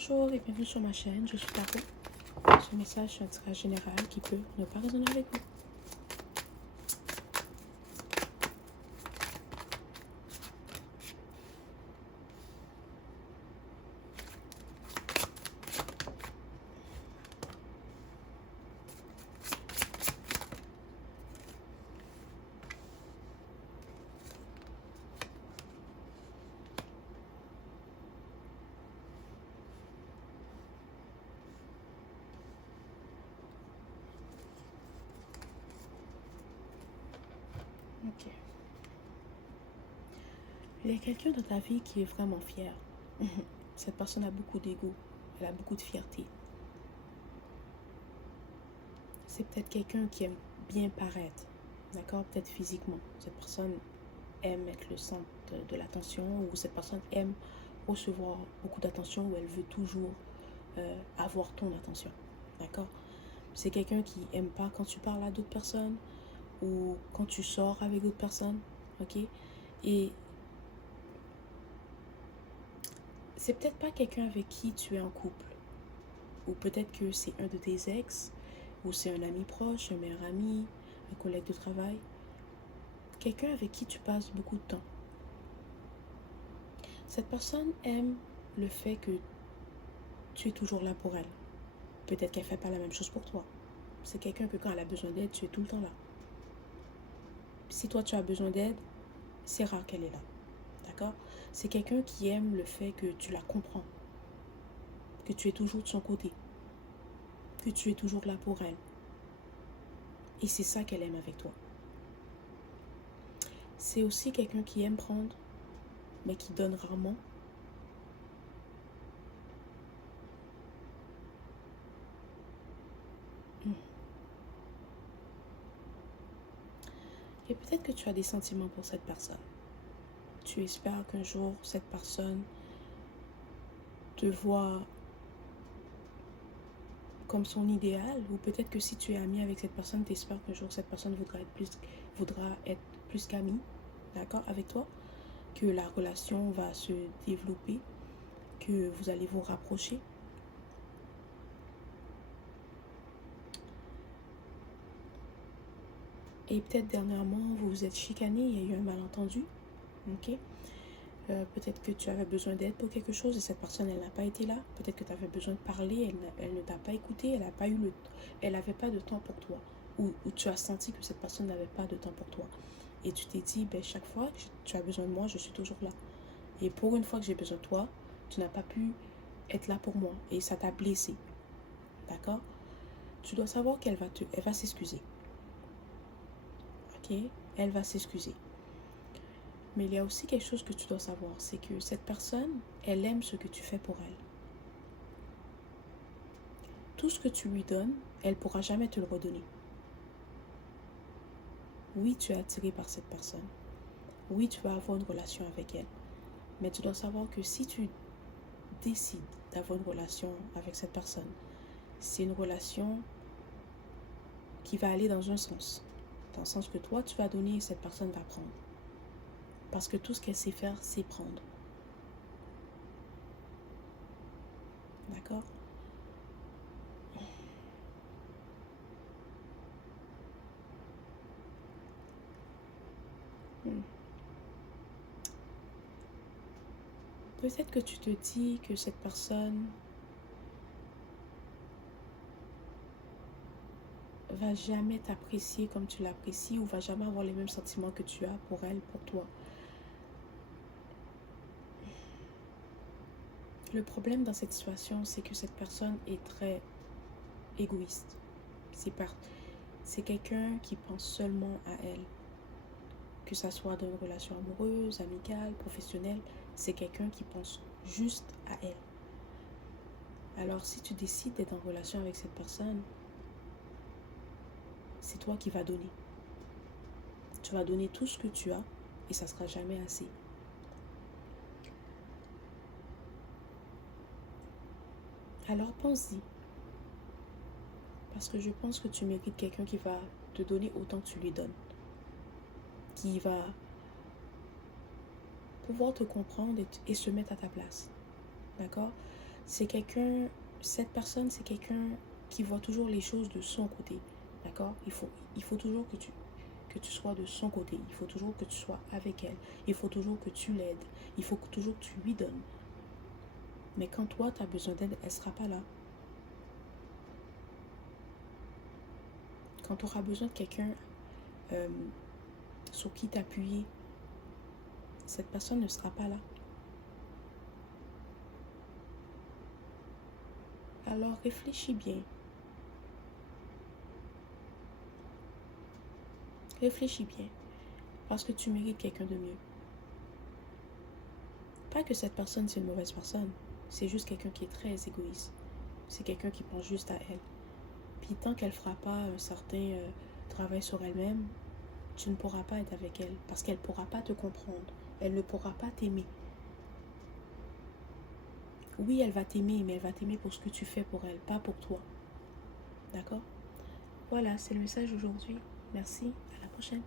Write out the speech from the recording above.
Bonjour et bienvenue sur ma chaîne, je suis Tarot. Ce message est un tirage général qui peut ne pas résonner avec vous. Ok. Il y a quelqu'un dans ta vie qui est vraiment fier. Cette personne a beaucoup d'ego, elle a beaucoup de fierté. C'est peut-être quelqu'un qui aime bien paraître, d'accord? Peut-être physiquement. Cette personne aime être le centre de l'attention, ou cette personne aime recevoir beaucoup d'attention, ou elle veut toujours avoir ton attention, d'accord? C'est quelqu'un qui aime pas quand tu parles à d'autres personnes, ou quand tu sors avec d'autres personnes, ok? Et c'est peut-être pas quelqu'un avec qui tu es en couple, ou peut-être que c'est un de tes ex, ou c'est un ami proche, un meilleur ami, un collègue de travail, quelqu'un avec qui tu passes beaucoup de temps. Cette personne aime le fait que tu es toujours là pour elle. Peut-être qu'elle fait pas la même chose pour toi. C'est quelqu'un que quand elle a besoin d'aide, tu es tout le temps là. Si toi tu as besoin d'aide, c'est rare qu'elle est là. D'accord? C'est quelqu'un qui aime le fait que tu la comprends, que tu es toujours de son côté, que tu es toujours là pour elle. Et c'est ça qu'elle aime avec toi. C'est aussi quelqu'un qui aime prendre, mais qui donne rarement. Et peut-être que tu as des sentiments pour cette personne. Tu espères qu'un jour, cette personne te voit comme son idéal, ou peut-être que si tu es ami avec cette personne, tu espères qu'un jour cette personne voudra être plus qu'amie, d'accord, avec toi, que la relation va se développer, que vous allez vous rapprocher. Et peut-être dernièrement, vous vous êtes chicané, il y a eu un malentendu, ok? Peut-être que tu avais besoin d'aide pour quelque chose et cette personne, elle n'a pas été là. Peut-être que tu avais besoin de parler, elle ne t'a pas écouté, elle n'avait pas de temps pour toi. Ou tu as senti que cette personne n'avait pas de temps pour toi. Et tu t'es dit, ben, chaque fois que tu as besoin de moi, je suis toujours là. Et pour une fois que j'ai besoin de toi, tu n'as pas pu être là pour moi. Et ça t'a blessé. D'accord? Tu dois savoir qu'elle va s'excuser. Ok? Elle va s'excuser. Mais il y a aussi quelque chose que tu dois savoir, c'est que cette personne, elle aime ce que tu fais pour elle. Tout ce que tu lui donnes, elle ne pourra jamais te le redonner. Oui, tu es attiré par cette personne. Oui, tu vas avoir une relation avec elle. Mais tu dois savoir que si tu décides d'avoir une relation avec cette personne, c'est une relation qui va aller dans un sens. Dans le sens que toi, tu vas donner et cette personne va prendre. Parce que tout ce qu'elle sait faire, c'est prendre. D'accord? Peut-être que tu te dis que cette personne va jamais t'apprécier comme tu l'apprécies, ou va jamais avoir les mêmes sentiments que tu as pour elle, pour toi. Le problème dans cette situation, c'est que cette personne est très égoïste. C'est quelqu'un qui pense seulement à elle. Que ça soit dans une relation amoureuse, amicale, professionnelle, c'est quelqu'un qui pense juste à elle. Alors si tu décides d'être en relation avec cette personne, c'est toi qui vas donner. Tu vas donner tout ce que tu as et ça ne sera jamais assez. Alors pense-y. Parce que je pense que tu mérites quelqu'un qui va te donner autant que tu lui donnes. Qui va pouvoir te comprendre et se mettre à ta place. D'accord? c'est quelqu'un, cette personne, c'est quelqu'un qui voit toujours les choses de son côté. D'accord? Il faut toujours que tu sois de son côté. Il faut toujours que tu sois avec elle. Il faut toujours que tu l'aides. Il faut toujours que tu lui donnes. Mais quand toi, tu as besoin d'aide, elle ne sera pas là. Quand tu auras besoin de quelqu'un sur qui t'appuyer, cette personne ne sera pas là. Alors réfléchis bien. Réfléchis bien. Parce que tu mérites quelqu'un de mieux. Pas que cette personne, c'est une mauvaise personne. C'est juste quelqu'un qui est très égoïste. C'est quelqu'un qui pense juste à elle. Puis tant qu'elle ne fera pas un certain travail sur elle-même, tu ne pourras pas être avec elle. Parce qu'elle ne pourra pas te comprendre. Elle ne pourra pas t'aimer. Oui, elle va t'aimer, mais elle va t'aimer pour ce que tu fais pour elle, pas pour toi. D'accord? Voilà, c'est le message d'aujourd'hui. Merci, à la prochaine.